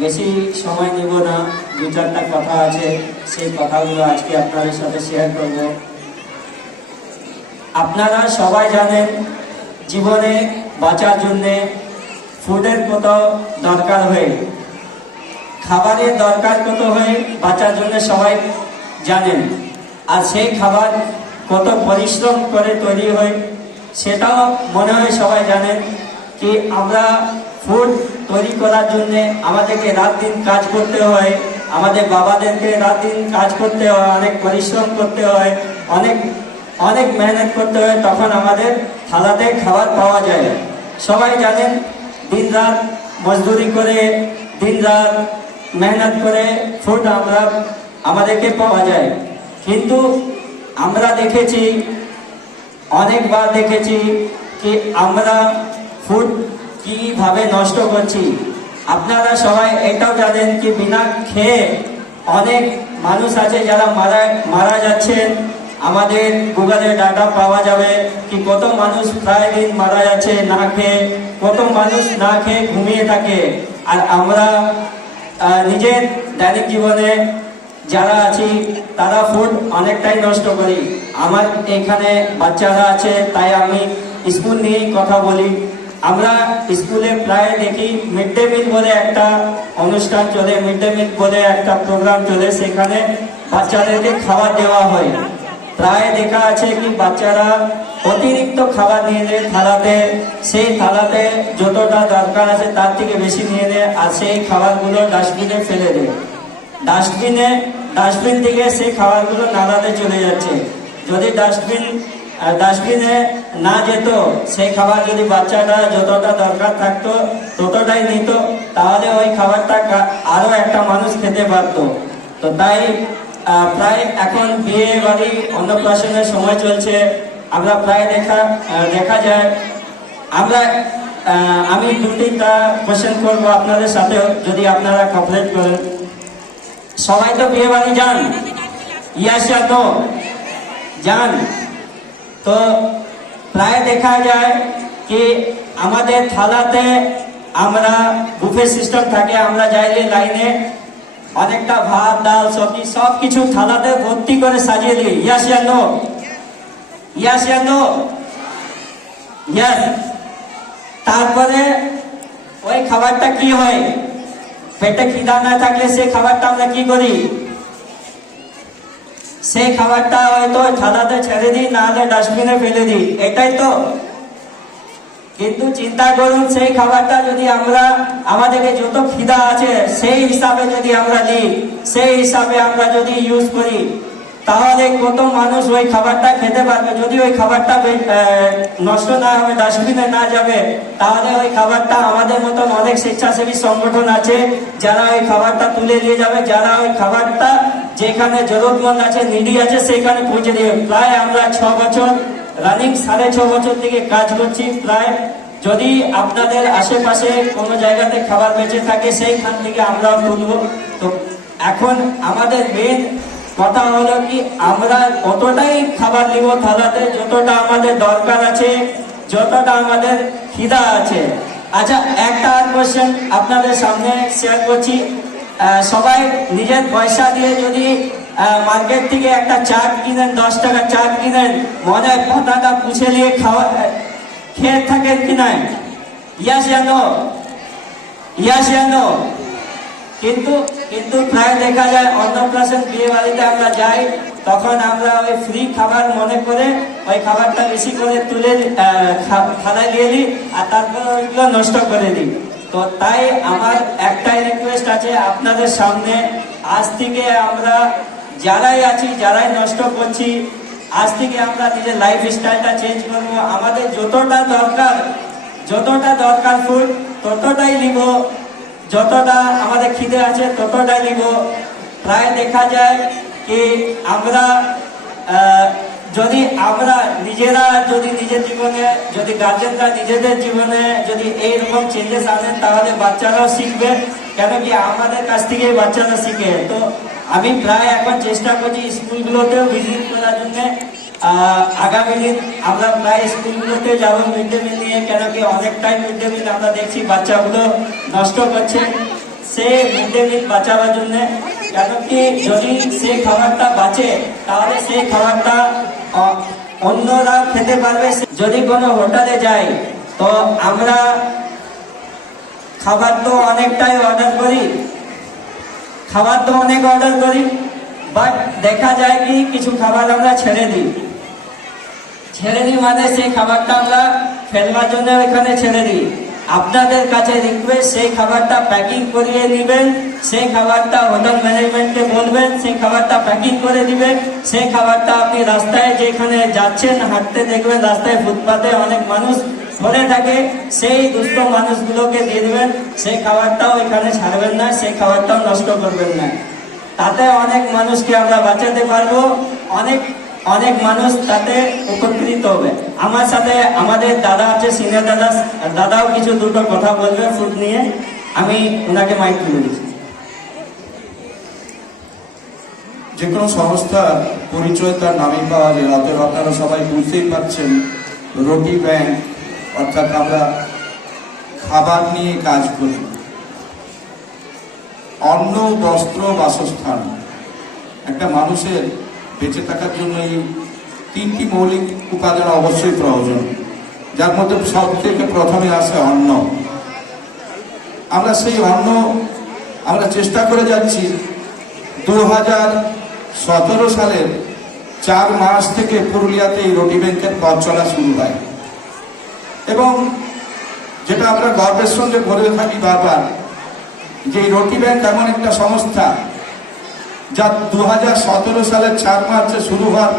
বেশি সময় নিব না, দু চারটা কথা আছে, সেই কথাগুলো আজকে আপনাদের সাথে শেয়ার করব। আপনারা সবাই জানেন জীবনে বাঁচার জন্যে ফুডের কত দরকার হয়, খাবারের দরকার কত হয় বাঁচার জন্য সবাই জানেন। আর সেই খাবার কত পরিশ্রম করে তৈরি হয় সেটাও মনে হয় সবাই জানেন। কি আমরা ফুড তৈরি করার জন্য আমাদেরকে রাত দিন কাজ করতে হয়, আমাদের বাবাদেরকে রাত দিন কাজ করতে হয়, অনেক পরিশ্রম করতে হয়, অনেক অনেক মেহনত করতে হয়, তখন আমাদের থালাতে খাবার পাওয়া যায়। সবাই জানেন দিন রাত মজদুরি করে, দিন রাত মেহনত করে ফুড আমাদেরকে পাওয়া যায়। কিন্তু আমরা দেখেছি, অনেকবার দেখেছি কি আমরা ফুড কিভাবে নষ্ট করছি। আপনারা সবাই এটাও জানেন কি বিনা খেয়ে অনেক মানুষ আছে যারা মারা যাচ্ছেন। আমাদের গুগলে ডাটা পাওয়া যাবে কি কত মানুষ প্রায় দিন মারা যাচ্ছে না খেয়ে, কত মানুষ না খেয়ে ঘুমিয়ে থাকে। আর আমরা নিজের দৈনিক জীবনে যারা আছি তারা ফুড অনেকটাই নষ্ট করি। আমার এখানে বাচ্চারা আছে তাই আমি স্কুল নিয়েই কথা বলি। আমরা স্কুলে প্রায় দেখি মিড ডে মিল বলে একটা অনুষ্ঠান চলে, মিড ডে মিল বলে একটা প্রোগ্রাম চলে, সেখানে বাচ্চাদেরকে খাবার দেওয়া হয়। প্রায় দেখা আছে কি বাচ্চারা অতিরিক্ত খাবার নিয়ে নেয় থালাতে, সেই থালাতে যতটা দরকার আছে তার থেকে বেশি নিয়ে নেয়, আর সেই খাবারগুলো ডাস্টবিনে ফেলে দেয়। ডাস্টবিন থেকে সেই খাবারগুলো নালাতে চলে যাচ্ছে। যদি ডাস্টবিনে না যেত, সেই খাবার যদি বাচ্চাটা যতটা দরকার থাকতো ততটাই নিত, তাহলে ওই খাবারটা আরো একটা মানুষ খেতে পারত। তো তাই প্রায় এখন বিয়ে বাড়ি অন্নপ্রাশনের সময় চলছে, আমরা প্রায় দেখা যায়। আমি দুটিটা কোশ্চেন করবো আপনাদের সাথে, যদি আপনারা কমপ্লিট করেন। সবাই তো বিয়ে বাড়ি যান, ইয়াস তো যান। তো প্রায় দেখা যায় কি আমাদের থালাতে আমরা বুফে সিস্টেম থাকে, আমরা যাইলে লাইনে অনেকটা ভাত ডাল সবজি সব কিছু থালাতে ভর্তি করে সাজিয়ে দিই। Yes no? Yes no? Yes. তারপরে ওই খাবারটা কি হয়, পেটে খিদা না থাকলে সেই খাবারটা আমরা কি করি, সেই খাবারটা হয়তো থালাতে ছেড়ে দিই, না হলে ডাস্টবিনে ফেলে দিই, এটাই তো। কিন্তু চিন্তা করুন, সেই খাবারটা যদি আমরা আমাদেরকে যত খিদা আছে সেই হিসাবে যদি আমরা দিই, সেই হিসাবে আমরা যদি ইউজ করি, তাহলে কত মানুষ ওই খাবারটা খেতে পারবে। যদি ওই খাবারটা নষ্ট না হবে, ডাস্টবিনে না যাবে, তাহলে ওই খাবারটা আমাদের মতন অনেক স্বেচ্ছাসেবী সংগঠন আছে যারা ওই খাবারটা তুলে নিয়ে যাবে, যারা ওই খাবারটা যেখানে জরুরতমন্দ আছে, নিডি আছে, সেখানে পৌঁছে দেবে। প্রায় আমরা 6 বছর রানিং, 6.5 বছর থেকে কাজ করছি। প্রায় যদি আপনাদের আশেপাশে কোনো জায়গাতে খাবার বেঁচে থাকে, সেইখান থেকে আমরা তুলবো। তো এখন আমাদের মেন কথা হলো কি আমরা কতটাই খাবার নিব থালাতে, যতটা আমাদের দরকার আছে, যতটা আমাদের খিদা আছে। আচ্ছা, একটা আর কোশ্চেন আপনাদের সামনে শেয়ার করছি। সবাই নিজের পয়সা দিয়ে যদি মার্কেট থেকে একটা চাট কিনেন, 10 টাকা চাট কিনেন, মনে পাতাটা পুছে নিয়ে খেয়ে থাকেন কি নাই? ইয়াস জানো? ইয়াস জানো? কিন্তু প্রায় দেখা যায় অন্নপ্রাশন বিয়ে বাড়িতে আমরা যাই, তখন আমরা ওই ফ্রি খাবার মনে করে ওই খাবারটা বেশি করে তুলে থালায় দিয়ে দিই, আর তারপর ওইগুলো নষ্ট করে দিই। তো তাই আমার একটাই রিকোয়েস্ট আছে আপনাদের সামনে, আজ থেকে আমরা যারাই আছি, যারাই নষ্ট করছি, আজ থেকে আমরা নিজের লাইফ স্টাইলটা চেঞ্জ করবো। আমাদের যতটা দরকার ফুড ততটাই নিব, যতটা আমাদের খিদে আছে ততটাই নিব। প্রায় দেখা যায় কি আমরা নিজেরা যদি নিজের জীবনে, যদি গার্জেনরা নিজেদের জীবনে যদি এইরকম চেঞ্জেস আনেন, তাহলে বাচ্চারাও শিখবে। কেন কি আমাদের কাছ থেকে বাচ্চারা শিখে। তো আমি প্রায় এখন চেষ্টা করছি স্কুলগুলোতেও ভিজিট করার জন্য। আগামী দিন আমরা প্রায় স্কুলগুলোতে যাবো মিড ডে মিল নিয়ে, কেন কি অনেকটাই মিড ডে মিল আমরা দেখছি বাচ্চাগুলো নষ্ট করছে। সে মিড ডে মিল বাঁচাবার জন্য। কেন কি যদি সে খাবারটা বাঁচে তাহলে সেই খাবারটা অন্যরা খেতে পারবে। যদি কোনো হোটেলে যাই তো আমরা খাবার তো অনেকটাই অর্ডার করি, বাট দেখা যায় কি কিছু খাবার আমরা ছেড়ে দিই মানে সেই খাবারটা আমরা ফেলবার জন্য ওইখানে ছেড়ে দিই। আপনাদের কাছে রিকোয়েস্ট, সেই খাবারটা প্যাকিং করিয়ে নেবেন, সেই খাবারটা হোটেল ম্যানেজমেন্টকে বলবেন, সেই খাবারটা প্যাকিং করে দিবেন। সেই খাবারটা আপনি রাস্তায় যেখানে যাচ্ছেন হাঁটতে দেখবেন রাস্তায় ফুটপাতে অনেক মানুষ পড়ে থাকে, সেই দুস্থ মানুষগুলোকে দিয়ে দেবেন। সেই খাবারটাও এখানে ছাড়বেন না, সেই খাবারটাও নষ্ট করবেন না। তাতে অনেক মানুষকে আমরা বাঁচাতে পারবো, অনেক মানুষ তাতে উপকৃত হবে। আমার সাথে আমাদের দাদা আছে, সিনিয়র দাদাও দুটো কথা বলবে ফুড নিয়ে। আমি ওনাকে মাইক তুলে দিচ্ছি। যে কোনো সংস্থার পরিচয় তার নামই পাওয়া যায়। অতএব আপনারা সবাই বুঝতেই পারছেন, রুটি ব্যাংক অর্থাৎ আমরা খাবার নিয়ে কাজ করি। অন্ন, বস্ত্র, বাসস্থান, একটা মানুষের বেঁচে থাকার জন্য এই তিনটি মৌলিক উপাদান অবশ্যই প্রয়োজন, যার মধ্যে সব থেকে প্রথমে আসে অন্ন। আমরা সেই অন্ন আমরা চেষ্টা করে যাচ্ছি। 2017 সালের 4 মাস থেকে পুরুলিয়াতে এই রুটি ব্যাংকের পথ চলা শুরু হয়, এবং যেটা আমরা গর্বের সঙ্গে বলে থাকি বারবার, যে এই রুটি ব্যাংক এমন একটা সংস্থা যা 2017 সালের 4 মার্চে শুরু হওয়ার